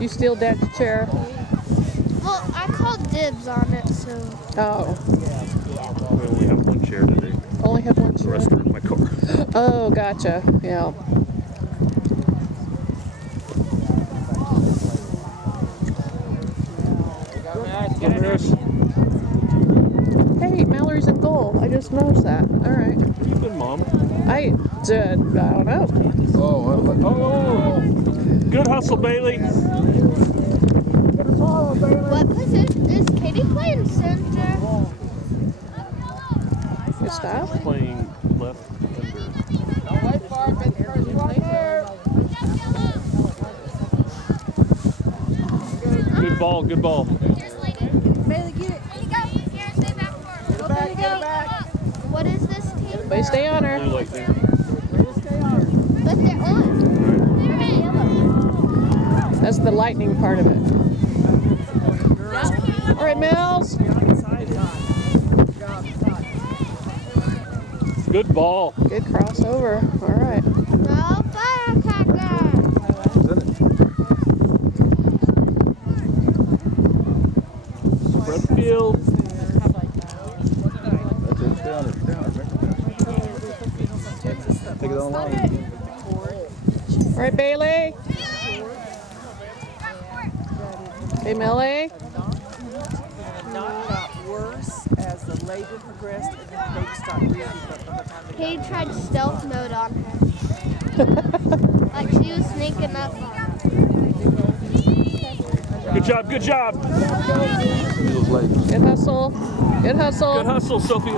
You steal Dad's chair? Well, I called dibs on it, so. Oh. We only have one chair today. Only have one The chair? rest are in my car. Oh, gotcha. Yeah. Hey, Mallory's in goal. I just noticed that. All right. Where you been, Mom? I don't know. Oh, good hustle, Bailey. What position is Katie playing center? Good stuff. Playing left under. Good ball, good ball. Bailey, get it. Go back, get it back. What is this team? Everybody stay on her. Blue Lightning. But they're on. They're in yellow. That's the lightning part of it. All right, Mills. Good ball. Good crossover. All right. No firecracker. Spread the field. Take it on line. All right, Bailey. Hey, Millie. Not got worse as the labor progressed and then the baby started breathing, but by the time they Katie tried stealth mode on her. Like she was sneaking up on her. Good job, good job. Good hustle. Good hustle. Good hustle, Sophie.